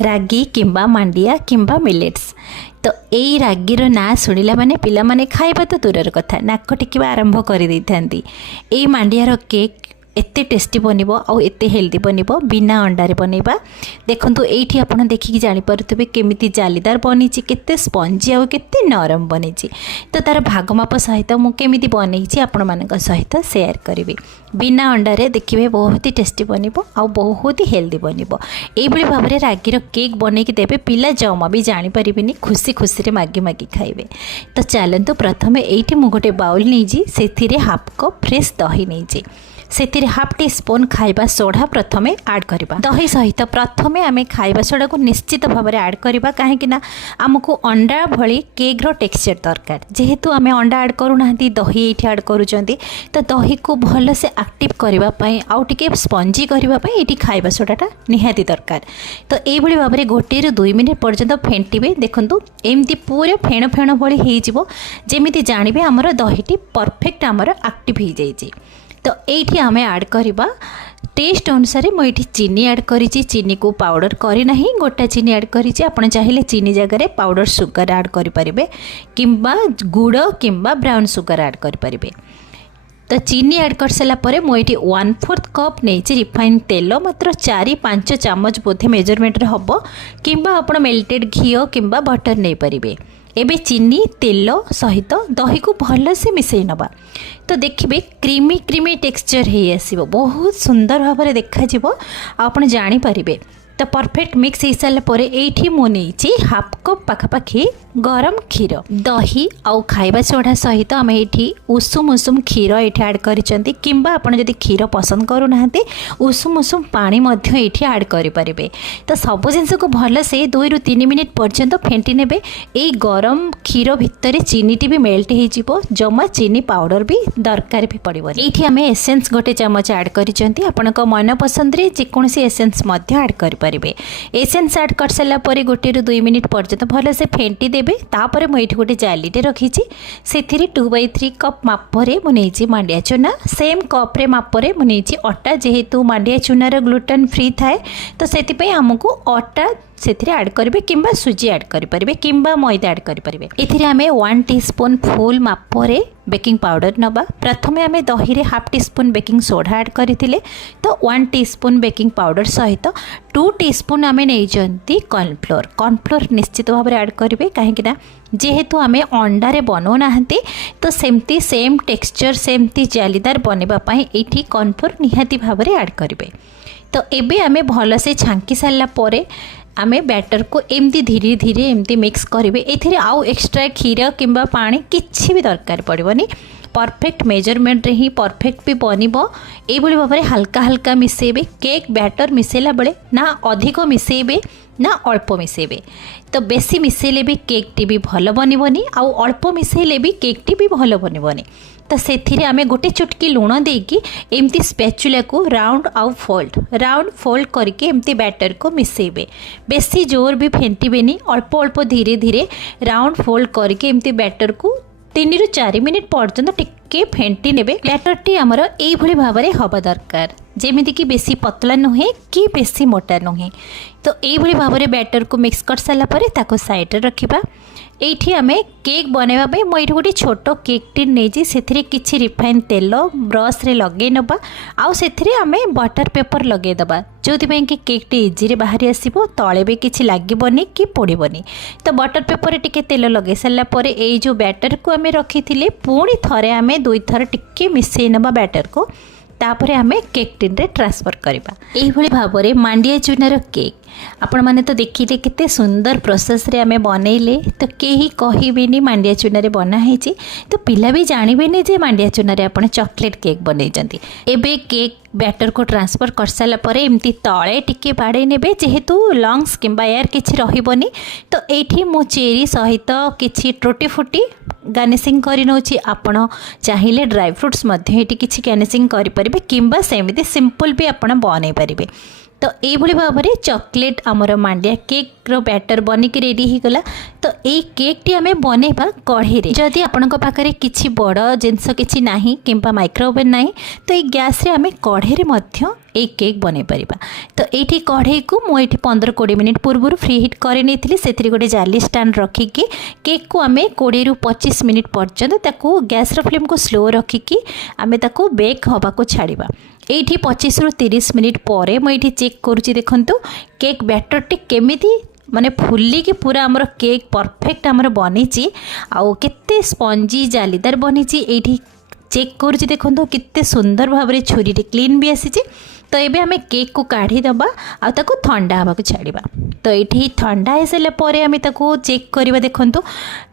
रागी किंबा मांडिया किंबा मिलेट्स। तो यही रागीर ना शुणिला माने पिला माने खाइबा तो दूरर कथा नाक टेकिबा आरंभ कर दे थांती। एई मांडियार केक एते टेस्टी बनिबो आउ एते हेल्दी बनिबो बिना अंडारे बनेबा। देखंतु एठी आपण देखिकी जानि परथबे केमिति जालीदार बनिची, केते स्पंजी आउ केते नरम बनिची। तो तार भागमाप सहित मु केमिति बनैची आपण मानक सहित शेयर करिवि। बिना अंडारे देखिबे बहुत ही टेस्टी बनिबो आउ बहुत ही हेल्दी बनिबो। एई भली भाबरे रागीर केक बनैकी देबे पिला जमा भी जानि परिबिनी, खुशी खुशी रे मागी मागी खाइबे। तो चलंतु प्रथमे एठी मु गोटे बाउल नेजी, सेथिरे हाफ कप फ्रेश दही नेजी, से हाफ टी स्पून खाइबा सोडा प्रथमे ऐड करबा। दही सहित प्रथमे आमे खाइबा सोडा को निश्चित भाव में ऐड करबा, काहेकि आमको अंडा भली केक रो टेक्सचर दरकार। जेहेतु आमे अंडा ऐड करूना दही ये ऐड करूचंती, तो दही को भल से एक्टिव करबा पई आउ टिके स्पंजी करबा पई एठी खाइबा सोडाटा निहाती दरकार। तो एई भली भाव में 1 ରୁ 2 मिनिट पर्यंत फेंटिबे। देखंतु एमती पूरे फेण फेण भली हेई जिवो, जेमिति जानिबे हमर दहीटी परफेक्ट हमर एक्टिव हो जाइए। तो ये आम ऐड करवा टेस्ट अनुसार मुझे चीनी ऐड करिछि, चीनी को पाउडर करना गोटा चीनी ऐड करिछि। आपण चाहिए चीनी जगह पाउडर सुगर ऐड करें किंबा गुड़ किंबा ब्राउन सुगर ऐड करें। तो चीनी ऐड कर सारापर मुझे 1/4 कप नहीं रिफाइन तेल मात्र 4-5 चामच बोधे मेजरमेंट हम, किंबा आप मेल्टेड घी किंबा बटर नहीं पारे। एबे चीनी तेल सहित दही को भल से मिसई नबा। तो देखिए क्रीमी क्रीमी टेक्सचर है आसो, बहुत सुंदर भाव में देखा आप जानी पारिबे। तो परफेक्ट मिक्स हो सारापर ये मुझे हाफ कप पाखापाखि गरम क्षीर दही आउ खाइबा सोडा सहित आम ये उषुम उषुम क्षीर ये ऐड करिसेंती, किंबा आपण जदि क्षीर पसंद करूना उषुम उषुम पानी मध्य ये ऐड करें। तो सब जिनस को भल से 2 ରୁ 3 मिनिट पर्यंत फेंटी नेबे। यही गरम क्षीर भितर चीनीटी भी मेल्ट हो, जमा चीनी पाउडर भी दरकार भी पड़ो। ये आम एसेंस 1 चामच ऐड करिसेंती, आपण मन पसंद रे जेकोसी एसेंस मध्य ऐड करें। एसेंस ऐड कर सारापर 1 ରୁ 2 मिनिट पर्यंत भल से फेंटी देबे। तापर मुझे गोटे जालीटे रखी, से 2/3 कप मापरे मुझे मांडिया चूना, सेम कप्रे मापरे मुझे अटा। जेहेतु मांडिया चूनार ग्लूटेन फ्री थाए, तो से आमको अटा से ऐड करेंगे, किंबा सुजी ऐड करें, किंबा मैदा ऐड करें। ये आम 1 टीस्पून फुल मापरे बेकिंग पाउडर नबा। प्रथमे आम दही रे half teaspoon baking soda add करथिले, तो 1 टीस्पून बेकिंग पाउडर सहित 2 टीस्पून आम नहीं कॉर्नफ्लोर। कॉर्नफ्लोर निश्चित भाव में ऐड करेंगे, कहीं जेहेतु आम अंडारे बनौना, तो सेमती सेम टेक्सचर सेमती जालीदार बनवाई ये कॉर्नफ्लोर निहाती भाव में ऐड करेंगे। तो एबे आम भल से छांकी सारा पर आमे बैटर को एमती धीरे धीरे एमती मिक्स करेंगे। एथिरे आउ एक्स्ट्रा क्षीर किंबा पानी किछि भी दरकार पड़ोनी, परफेक्ट मेजरमेंट रे ही परफेक्ट भी बनबो। एई भली भाबरे हल्का हल्का मिसेबे। केक बैटर मिसेला बेले ना अधिक मिसेबे ना अल्प मिसेबे। तो बेसी मिसेले भी केक टी भी भल बनबनी, आउ अल्प मिसेले भी केक टी भी भल बनबनी। तो से आम गोटे चुटकी लुण देकी एमती स्पैचुला को राउंड फोल्ड करके एमती बैटर को मिसेबे। बेसी जोर भी फेंटिबेनी, अल्प अल्प धीरे धीरे राउंड फोल्ड करके एमती बैटर को 3 ରୁ 4 मिनिट पर्यंत टिके फेंटी नेबे। बैटर टी आमर एई भली भाव में हवा दरकार, जेमिति कि बेसी पतला नुहे कि बेसी मोटा नुहे। तो एई भली भाव में बैटर को मिक्स कर सारा पर ताको साइड रे रखिबा। एठी आमे केक बनैबा पे मो एठी गोटे छोटो केक टिन नेजी, सेथिरे किछि रिफाइन तेल ब्रश रे लगे नबा, आउ सेथिरे आमे बटर पेपर लगे दबा, जोथि पे कि केक टी इजी रे बाहरी आसीबो, तळे बे किछि लागिबोनी कि पोड़िबोनी। तो बटर पेपर रे टिके तेल लगे सारा पर एई जो बैटर को आमे रखिथिले पुणी थरे आमे 2 थर टिके मिसेई नबा बैटर को, तापर आमे केक टिन रे ट्रांसफर करबा। एही भली भाव में मांडिया चूनार केक आपण माने तो देखिले केते सुंदर प्रोसेस रे आमे बनैले। तो केही कहिबेनी मांडिया चूना रे बना हेची, तो पिला भी जानिबेनी जे मांडिया चूना रे आपण चॉकलेट केक बनैजंती। एबे केक बैटर को ट्रांसफर कर सारा पर एमती तळे टिके बाड़े नेबे, जेहेतु लंग्स किंबा एयर किछि रहिबोनी। तो एठी मो चेरी सहित किछि टूटी फूटी गार्निशिंग करि नउछि। आपण चाहिले ड्राई फ्रूट्स मध्ये एठी किछि गार्निशिंग करि परिबे, किंबा सेमिति सिंपल भी आपण बनै परिबे। तो ये भाव में चॉकलेट आमर मांडिया केक रो बैटर बनिक रेडी हो गला। तो ये केक टी आमे बनैबा कढ़ई रे। जदि आपनक पाखरे किछि बड़ जिनस किछि नाही किंबा माइक्रोवेव नाही, तो ये गैस रे आमे कढ़ई रे मध्य एक केक बनै परिबा। तो एठी कढ़ई को मु एठी 15-20 मिनिट पूर्व फ्री हिट करे नेथिली सेथि गोटे जाली स्टैंड रखिकी केक को आमे 20 रु 25 मिनिट पर्यंत ताकू गैस रो फ्लेम को स्लो रखिकी आमे ताकू बेक हवा को छाड़िबा। एठी 25 रु 30 मिनिट परे मु एठी चेक करूची देखंतु केक बैटर टी केमिति माने फुल्ली की पूरा आमर केक परफेक्ट आमर बनीची आउ केते स्पंजी जालीदार बनीची। एठी चेक करूची देखंतु केते सुंदर भाव रे छुरी रे क्लीन भी आसीची। तो ये आम केक को काढ़ी दबा आ ताको ठंडा हवा को छाड़िबा। तो ये ठंडा हो सारे पर आम ताको चेक करवा देखंतु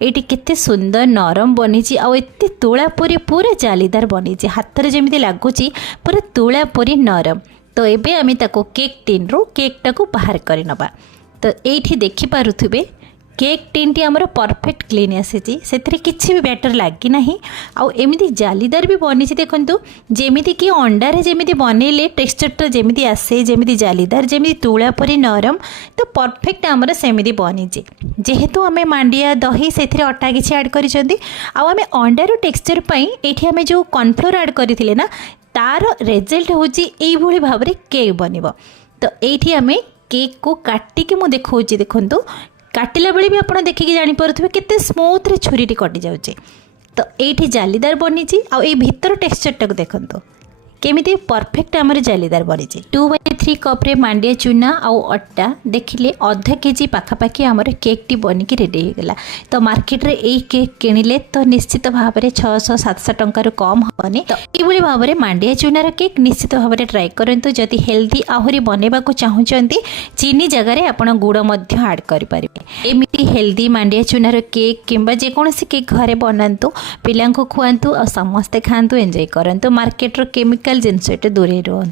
ये केते सुंदर नरम बनीची आ एते तुला परी पूरा जालीदार बनीची हाथ रे जेमिति लागुची पूरा तुला परी नरम। तो ये आम ताको केक टिन रो केक टाको बाहर कर नबा। तो ये देखि पारुथुबे केक टिन टी आमर परफेक्ट क्लीन आसीची सेथरे किछि भी बैटर लागी नाही आ एमिति जालीदार भी बनीची देखंतु जेमिति कि अंडा रे जेमिति बनेले टेक्सचर तो जेमिति आसे जेमिति जालीदार जेमिति तुला परी नरम तो परफेक्ट आमर सेमिति बनीची। जेहेतु आमे मांडिया दही सेथरे अटा किछि ऐड करिसेंती आ आमे अंडा रो टेक्सचर पई एठी आमे जो कॉर्नफ्लोर ऐड करिथिले ना तार रिजल्ट होची एई भली भाव रे केक बनिबो। तो एठी आमे केक को काटिकी मु देखौची देखंतु काटिला बेले भी आप देखिए जानीपे केते स्मूथ रे छुरी कटि जाऊे। तो ये जालीदार बनी आ भीतर टेक्सचर टाक देखो केमिति परफेक्ट आमर जालीदार बनी। 2/3 कप रे मांडिया चूना आउ अट्टा देखिले आधा केजी पाखापाखि आमर केक टी बनिकी रेडी हो गला। तो मार्केट रे एई केक किनिले तो निश्चित भाव में 600-700 टंकार कम हेनी। तो ये भाव में मांडिया चूनार केक निश्चित भाव में ट्राए करंतु। जदि हेल्दी आहुरी बनैबा को चाहूचंती चीनी जगह रे आपण गुड़ मध्य ऐड करि परिबे। एमिति हेल्दी मांडिया चूनार केक किंबा जे कोनोसी केक घरे बनांतु पिलां को खुआंतु और समस्ते खांतु एंजॉय करंतु। मार्केट रो केमिकल जिनस दूरे रुहन।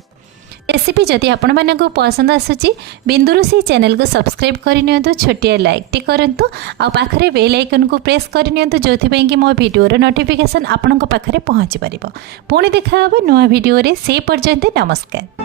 रेसिपी जदि आपण मानक पसंद आसुची बिंदुरोसी चैनल को सब्सक्राइब करनियंतु छोटिया लाइक टी करंतु आ पाखरे बेल आइकन को प्रेस करनियंतु जोथि पई कि मो वीडियो रो नोटिफिकेशन आपनक पाखरे पहुंची परिबो। पुणी देखा हबो नुवा वीडियो रे से पर्यंत नमस्कार।